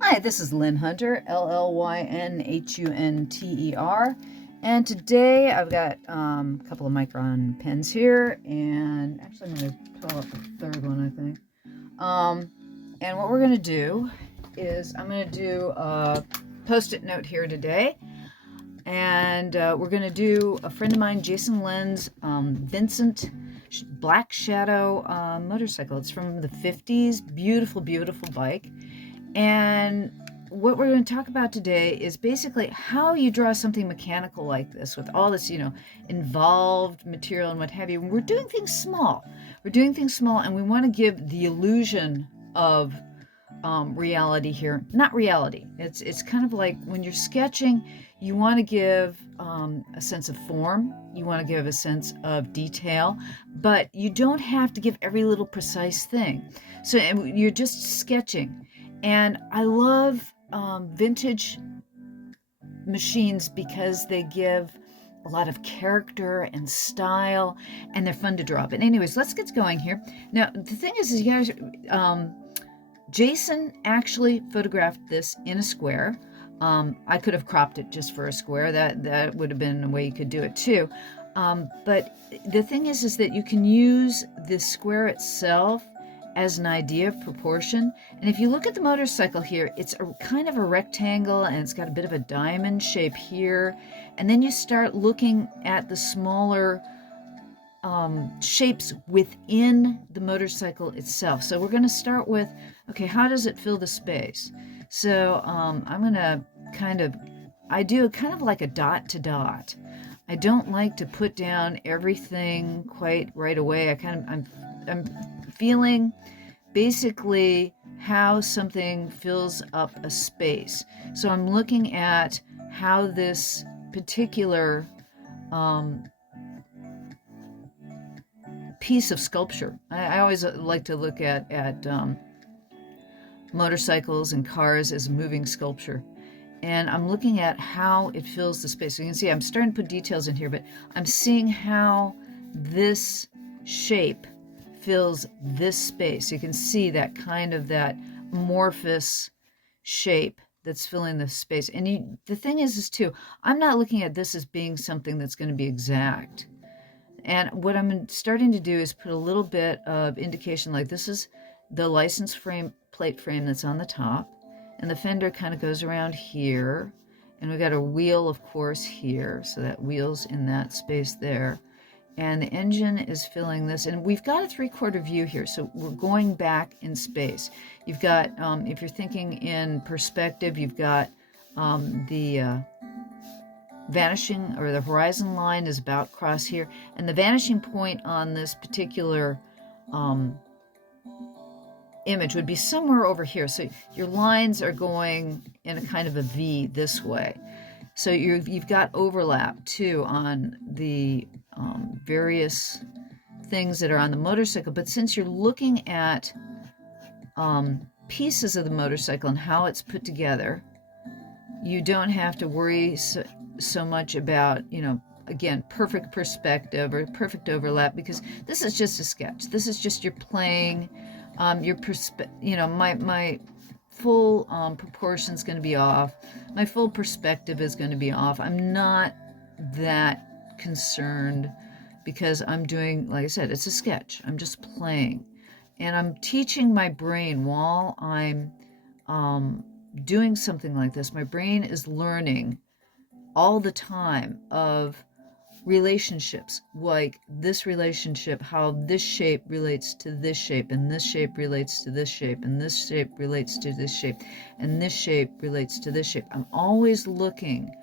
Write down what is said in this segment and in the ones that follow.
Hi, this is Llyn Hunter, Llynhunter, and today I've got a couple of Micron pens here, and actually I'm going to pull up the third one, I think. And what we're going to do is I'm going to do a post-it note here today, and we're going to do a friend of mine, Jason Len's Vincent Black Shadow motorcycle. It's from the 50s, beautiful, beautiful bike. And what we're going to talk about today is basically how you draw something mechanical like this with all this, involved material and what have you. We're doing things small. We're doing things small, and we want to give the illusion of reality here. Not reality. It's kind of like when you're sketching, you want to give a sense of form. You want to give a sense of detail, but you don't have to give every little precise thing. So you're just sketching. And I love vintage machines because they give a lot of character and style, and they're fun to draw. But anyways, let's get going here. Now, the thing is you guys, Jason actually photographed this in a square. I could have cropped it just for a square. That would have been a way you could do it too. But the thing is that you can use the square itself as an idea of proportion. And if you look at the motorcycle here, it's a kind of a rectangle, and it's got a bit of a diamond shape here. And then you start looking at the smaller shapes within the motorcycle itself. So we're going to start with, okay, how does it fill the space? So I'm going to I do kind of like a dot to dot. I don't like to put down everything quite right away. I'm feeling basically how something fills up a space. So I'm looking at how this particular piece of sculpture. I always like to look at motorcycles and cars as a moving sculpture. And I'm looking at how it fills the space. So you can see I'm starting to put details in here, but I'm seeing how this shape fills this space. You can see that kind of that amorphous shape that's filling the space. And the thing is too, I'm not looking at this as being something that's going to be exact. And what I'm starting to do is put a little bit of indication, like this is the license plate frame that's on the top, and the fender kind of goes around here, and we've got a wheel, of course, here, so that wheel's in that space there. And the engine is filling this, and we've got a 3/4 view here, so we're going back in space. You've got, if you're thinking in perspective, you've got the vanishing, or the horizon line is about across here, and the vanishing point on this particular image would be somewhere over here. So your lines are going in a kind of a V this way. So you've got overlap too on the various things that are on the motorcycle. But since you're looking at pieces of the motorcycle and how it's put together, you don't have to worry so much about, again, perfect perspective or perfect overlap, because this is just a sketch. This is just your playing. My full proportion is going to be off. My full perspective is going to be off. I'm not that concerned because I'm doing, like I said, it's a sketch. I'm just playing. And I'm teaching my brain while I'm doing something like this. My brain is learning all the time of relationships, like this relationship, how this shape relates to this shape, and this shape relates to this shape, and this shape relates to this shape, and this shape relates to this shape. I'm always looking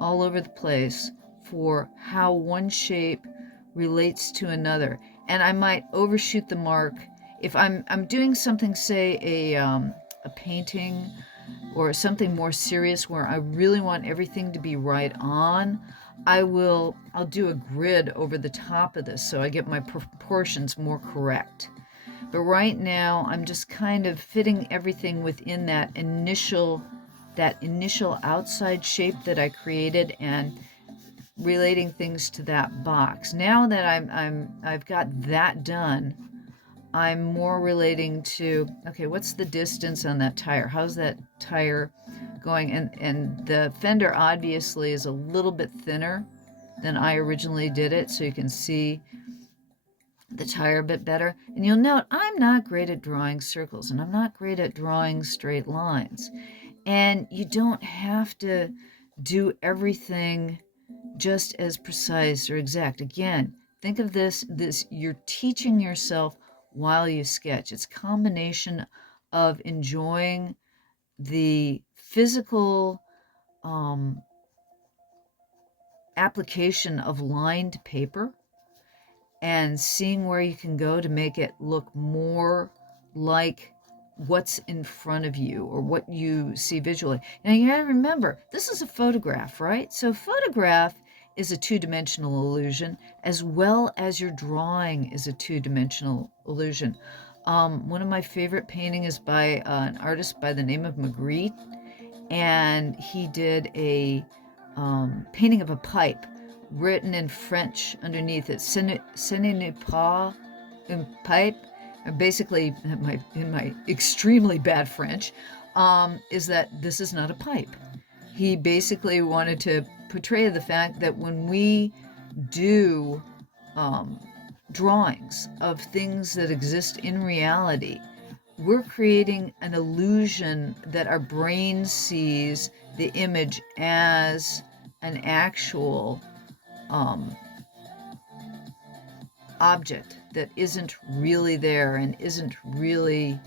all over the place for how one shape relates to another. And I might overshoot the mark if I'm doing something, say a painting or something more serious where I really want everything to be right on. I'll do a grid over the top of this so I get my proportions more correct. But right now I'm just kind of fitting everything within that initial outside shape that I created and relating things to that box. Now that I've got that done, I'm more relating to, okay, what's the distance on that tire? How's that tire going? And the fender obviously is a little bit thinner than I originally did it, so you can see the tire a bit better. And you'll note I'm not great at drawing circles, and I'm not great at drawing straight lines. And you don't have to do everything just as precise or exact. Again, think of this you're teaching yourself while you sketch. It's a combination of enjoying the physical application of lined paper and seeing where you can go to make it look more like what's in front of you or what you see visually. Now you gotta remember, this is a photograph, right? So photograph is a two-dimensional illusion, as well as your drawing is a two-dimensional illusion. One of my favorite painting is by an artist by the name of Magritte, and he did a painting of a pipe written in French underneath it. Ce n'est pas un pipe. Basically, in my extremely bad French, is that this is not a pipe. He basically wanted to portray the fact that when we do drawings of things that exist in reality, we're creating an illusion that our brain sees the image as an actual object that isn't really there and isn't really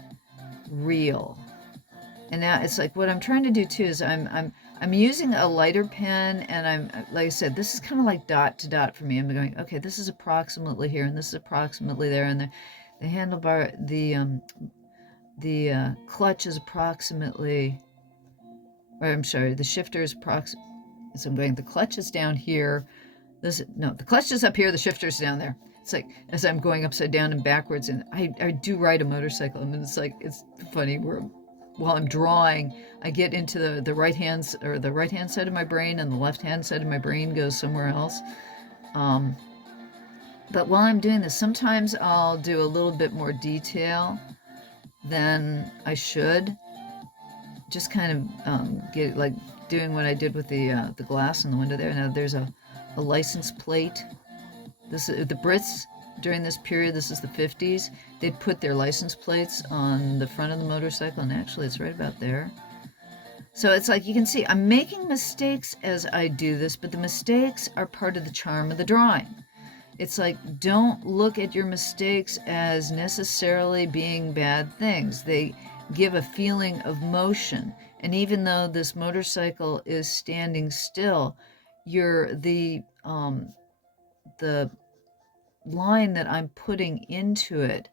real. And now it's like what I'm trying to do too is I'm using a lighter pen, and I'm, like I said, this is kind of like dot to dot for me. I'm going, okay, this is approximately here, and this is approximately there, and the handlebar, the clutch is approximately, or I'm sorry, the shifter is approximately. So I'm going, the clutch is down here. The clutch is up here, the shifter's down there. It's like, as I'm going upside down and backwards, and I do ride a motorcycle, and it's like, it's funny, while I'm drawing, I get into the right hand side of my brain, and the left hand side of my brain goes somewhere else. But while I'm doing this, sometimes I'll do a little bit more detail than I should. Just kind of get like doing what I did with the glass in the window there. Now there's a license plate. This is the Brits during this period. This is the 50s. They'd put their license plates on the front of the motorcycle, and actually it's right about there. So it's like you can see I'm making mistakes as I do this, but the mistakes are part of the charm of the drawing. It's like, don't look at your mistakes as necessarily being bad things. They give a feeling of motion. And even though this motorcycle is standing still, the line that I'm putting into it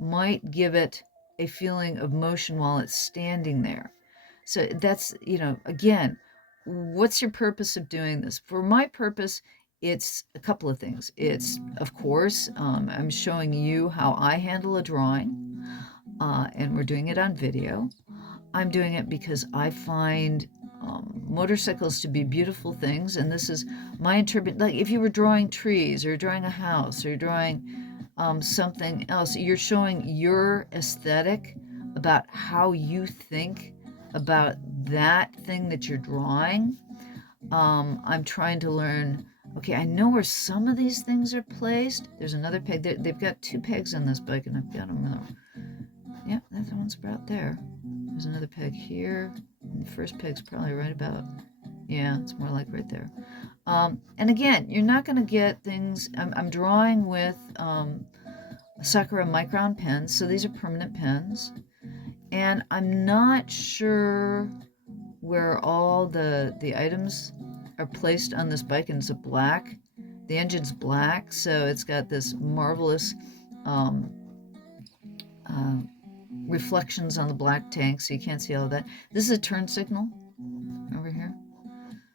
might give it a feeling of motion while it's standing there. So that's, again, what's your purpose of doing this? For my purpose, it's a couple of things. It's, of course, I'm showing you how I handle a drawing, and we're doing it on video. I'm doing it because I find motorcycles to be beautiful things, and this is my interpretation. Like if you were drawing trees, or drawing a house, or drawing something else, you're showing your aesthetic about how you think about that thing that you're drawing. I'm trying to learn, okay, I know where some of these things are placed. There's another peg. They've got two pegs on this bike, and I've got them. Yeah, that one's about there. There's another peg here. And the first peg's probably right about, yeah, it's more like right there. And again, you're not going to get things, I'm drawing with Sakura Micron pens, so these are permanent pens. And I'm not sure where all the items are placed on this bike, and it's a black. The engine's black, so it's got this marvelous reflections on the black tank, so you can't see all of that. This is a turn signal over here.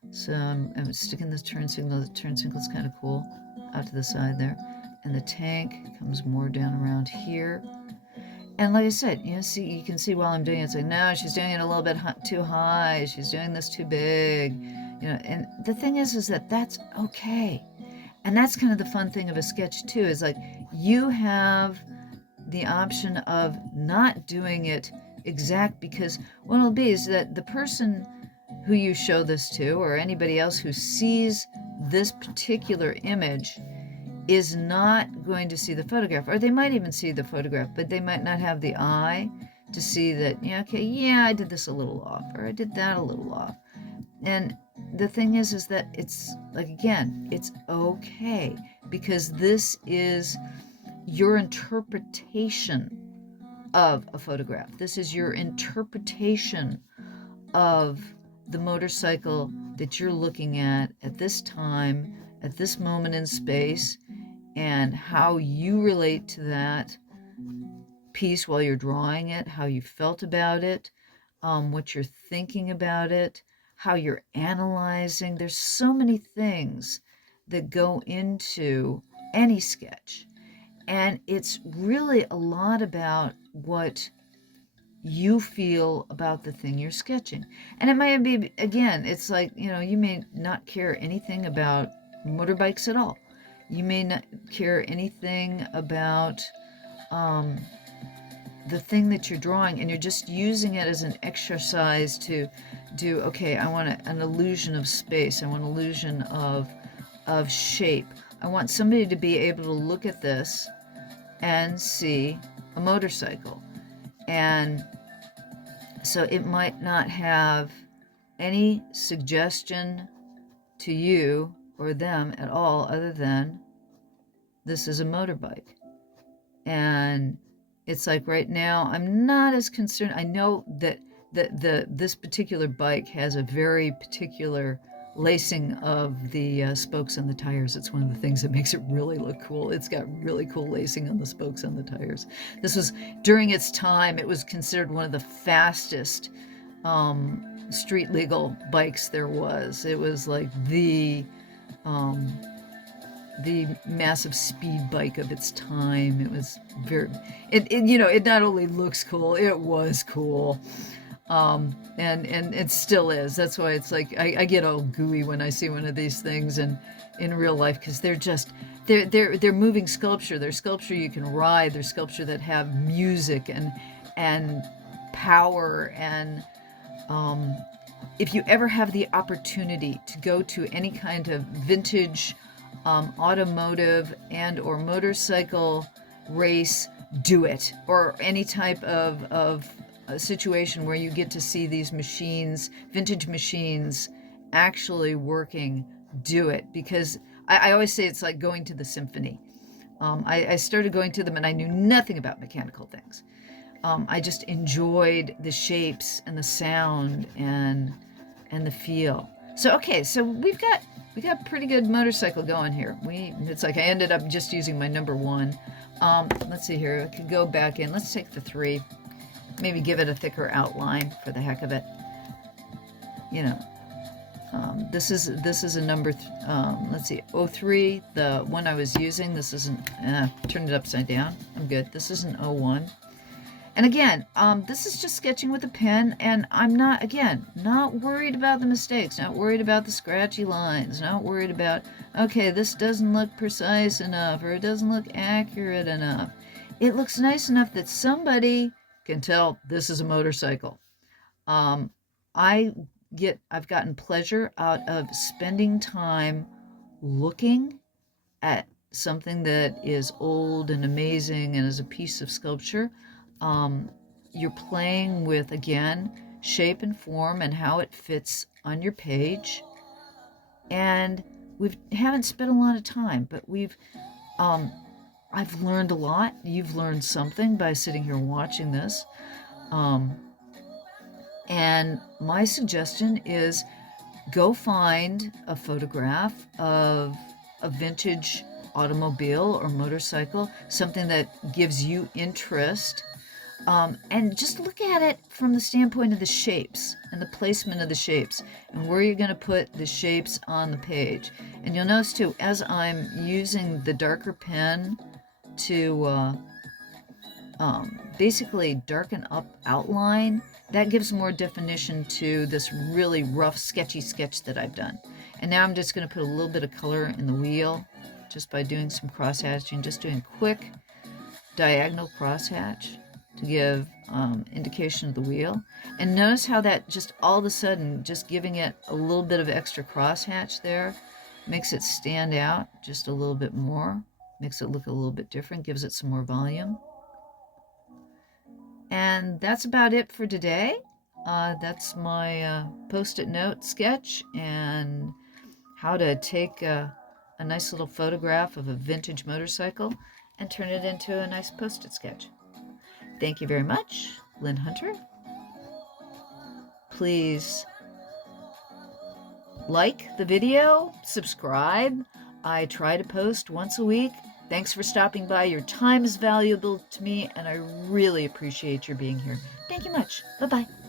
So I'm sticking this turn signal. The turn signal's kind of cool out to the side there. And the tank comes more down around here. And like I said, you can see while I'm doing it, it's like, no, she's doing it a little bit too high. She's doing this too big. And the thing is that that's okay. And that's kind of the fun thing of a sketch too, is like you have the option of not doing it exact, because what it'll be is that the person who you show this to, or anybody else who sees this particular image, is not going to see the photograph, or they might even see the photograph, but they might not have the eye to see that, yeah, okay, yeah, I did this a little off, or I did that a little off. And the thing is that it's like, again, it's okay, because this is your interpretation of a photograph. This is your interpretation of the motorcycle that you're looking at this time, at this moment in space, and how you relate to that piece while you're drawing it, how you felt about it, what you're thinking about it, how you're analyzing. There's so many things that go into any sketch. And it's really a lot about what you feel about the thing you're sketching. And it might be, again, it's like, you know, you may not care anything about motorbikes at all. You may not care anything about the thing that you're drawing, and you're just using it as an exercise to do, okay, I want an illusion of space. I want an illusion of shape. I want somebody to be able to look at this and see a motorcycle. And so it might not have any suggestion to you or them at all, other than this is a motorbike. And it's like right now, I'm not as concerned. I know that this particular bike has a very particular lacing of the spokes on the tires. It's one of the things that makes it really look cool. It's got really cool lacing on the spokes on the tires. This was, during its time, it was considered one of the fastest street legal bikes there was. It was like the massive speed bike of its time. It was very, you know, it not only looks cool, it was cool. And it still is. That's why it's like I get all gooey when I see one of these things in real life, because they're just they're moving sculpture. They're sculpture you can ride. They're sculpture that have music and power. And if you ever have the opportunity to go to any kind of vintage automotive and or motorcycle race, do it. Or any type of a situation where you get to see these machines, vintage machines, actually working, do it. Because I always say it's like going to the symphony. I started going to them and I knew nothing about mechanical things. I just enjoyed the shapes and the sound and the feel. So okay, so we got a pretty good motorcycle going here. It's like I ended up just using my number 1. Let's see here. I could go back in. Let's take the 3. Maybe give it a thicker outline for the heck of it. You know, this is a number. Let's see, 03. The one I was using. This isn't. Turn it upside down. I'm good. This is an 01. And again, this is just sketching with a pen, and I'm not worried about the mistakes, not worried about the scratchy lines, not worried about, okay, this doesn't look precise enough, or it doesn't look accurate enough. It looks nice enough that somebody can tell this is a motorcycle. I've gotten pleasure out of spending time looking at something that is old and amazing and is a piece of sculpture. You're playing with, again, shape and form and how it fits on your page. And we haven't spent a lot of time, but I've learned a lot. You've learned something by sitting here watching this. And my suggestion is go find a photograph of a vintage automobile or motorcycle, something that gives you interest. And just look at it from the standpoint of the shapes and the placement of the shapes and where you're going to put the shapes on the page. And you'll notice too, as I'm using the darker pen to basically darken up outline, that gives more definition to this really rough, sketchy sketch that I've done. And now I'm just going to put a little bit of color in the wheel just by doing some cross hatching, just doing quick diagonal crosshatch to give indication of the wheel. And notice how that just all of a sudden, just giving it a little bit of extra crosshatch there, makes it stand out just a little bit more, makes it look a little bit different, gives it some more volume. And that's about it for today. That's my post-it note sketch and how to take a nice little photograph of a vintage motorcycle and turn it into a nice post-it sketch. Thank you very much, Llyn Hunter. Please like the video, subscribe. I try to post once a week. Thanks for stopping by. Your time is valuable to me, and I really appreciate your being here. Thank you much. Bye-bye.